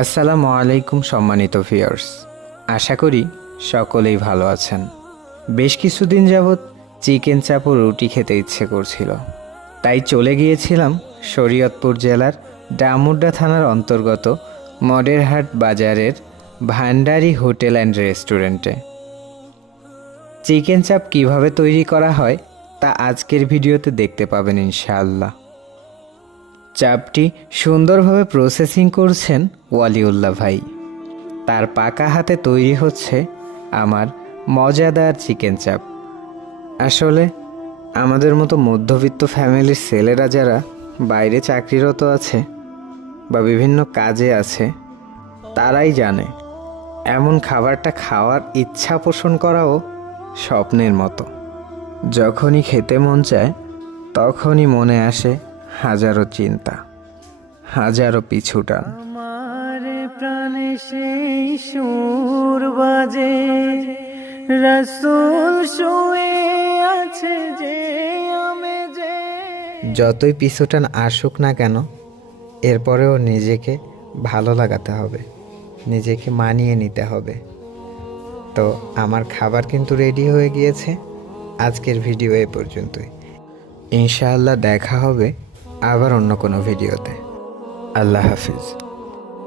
আসসালামু আলাইকুম, সম্মানিত ভিউয়ার্স। আশা করি সকলেই ভালো আছেন। বেশ কিছুদিন যাবৎ চিকেন চাপ ও রুটি খেতে ইচ্ছে করছিল। তাই চলে গিয়েছিলাম শরীয়তপুর জেলার ডামুড্ডা থানার অন্তর্গত মডেরহাট বাজারের ভান্ডারি হোটেল অ্যান্ড রেস্টুরেন্টে। চিকেন চাপ কীভাবে তৈরি করা হয় তা আজকের ভিডিওতে দেখতে পাবেন ইনশাআল্লাহ। চাপটি সুন্দরভাবে প্রসেসিং করছেন ওয়ালিউল্লাহ ভাই। তার পাকা হাতে তৈরি হচ্ছে আমার মজাদার চিকেন চাপ। আসলে আমাদের মতো মধ্যবিত্ত ফ্যামিলির ছেলেরা যারা বাইরে চাকরিরত আছে বা বিভিন্ন কাজে আছে, তারাই জানে, এমন খাবারটা খাওয়ার ইচ্ছা পোষণ করাও স্বপ্নের মতো। যখনই খেতে মন চায়, তখনই মনে আসে হাজারো চিন্তা হাজারো পিছুটান আমার প্রাণে সেই সুর বাজে রসুল শুয়ে আছে যে আমি যে। যতই পিছুটান আসুক না কেন এরপরেও নিজেকে ভালো লাগাতে হবে নিজেকে মানিয়ে নিতে হবে। তো আমার খাবার কিন্তু রেডি হয়ে গিয়েছে আজকের ভিডিও এ পর্যন্তই। ইনশাআল্লাহ দেখা হবে আবার অন্য কোনো ভিডিওতে। আল্লাহ হাফিজ।